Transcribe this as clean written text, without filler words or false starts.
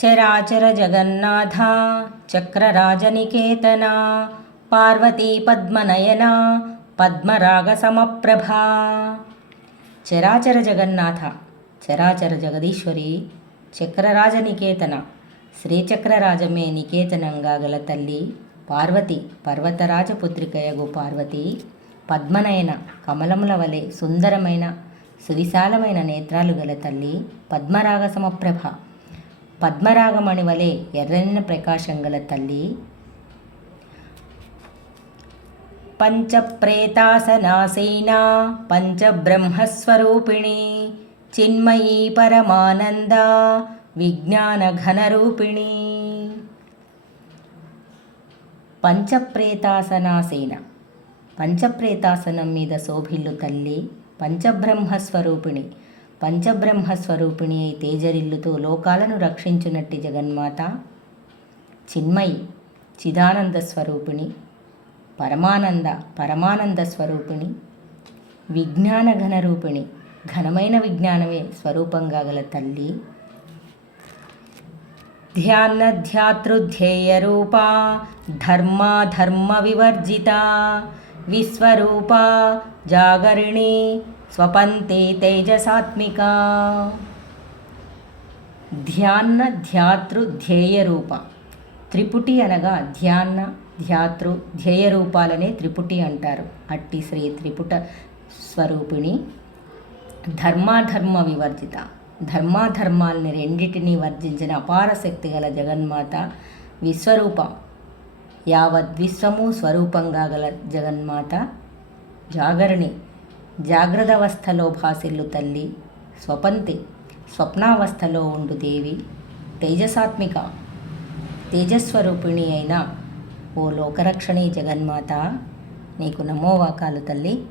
చరాచర జగన్నాథ చక్రరాజనికేతన పార్వతీ పద్మనయన పద్మరాగ సమప్రభా. చరాచర జగన్నాథ చరాచర జగదీశ్వరి చక్రరాజనికేతన శ్రీచక్రరాజమే నికేతనంగా గల తల్లి పార్వతి పర్వతరాజపుత్రికయగు పార్వతి పద్మనయన కమలముల వలె సుందరమైన సువిశాలమైన నేత్రాలు గల తల్లి పద్మరాగ సమప్రభ పద్మరాగమణి వలె ఎర్రని ప్రకాశం గల తల్లి పంచప్రేతాసనాసీనా పంచబ్రహ్మస్వరూపిణి చిన్మయీ పరమానంద విజ్ఞానఘనరూపిణి. పంచప్రేతాసనాసీన పంచప్రేతాసనం మీద శోభిల్లు తల్లి పంచబ్రహ్మస్వరూపిణి పంచబ్రహ్మస్వరూపిణి అయి తేజరిల్లుతో లోకాలను రక్షించునట్టి జగన్మాత చిన్మయి చిదానంద స్వరూపిణి పరమానంద స్వరూపిణి విజ్ఞాన ఘనరూపిణి ఘనమైన విజ్ఞానమే స్వరూపంగా గల తల్లి ధ్యానధ్యాతృధ్యేయరూపా ధర్మ వివర్జిత విశ్వరూప జాగరిణి స్వపంతే తేజసాత్మిక. ధ్యాన ధ్యాతృ ధ్యేయ రూప త్రిపుటి అనగా ధ్యాన ధ్యాతృ ధ్యేయ రూపాలనే త్రిపుటి అంటారు. అట్టి శ్రీ త్రిపుట స్వరూపిణి ధర్మ వివర్జిత ధర్మాధర్మాలని రెండిటినీ వర్జించిన అపార శక్తి గల జగన్మాత విశ్వరూప యావద్విశ్వము స్వరూపంగా గల జగన్మాత జాగరణి జాగ్రత్తవస్థలో భాసిల్లు తల్లి స్వపంతి స్వప్నావస్థలో ఉండు దేవి తేజసాత్మిక తేజస్వరూపిణి అయిన ఓ లోకరక్షణి జగన్మాత నీకు నమోవాకాలు తల్లి.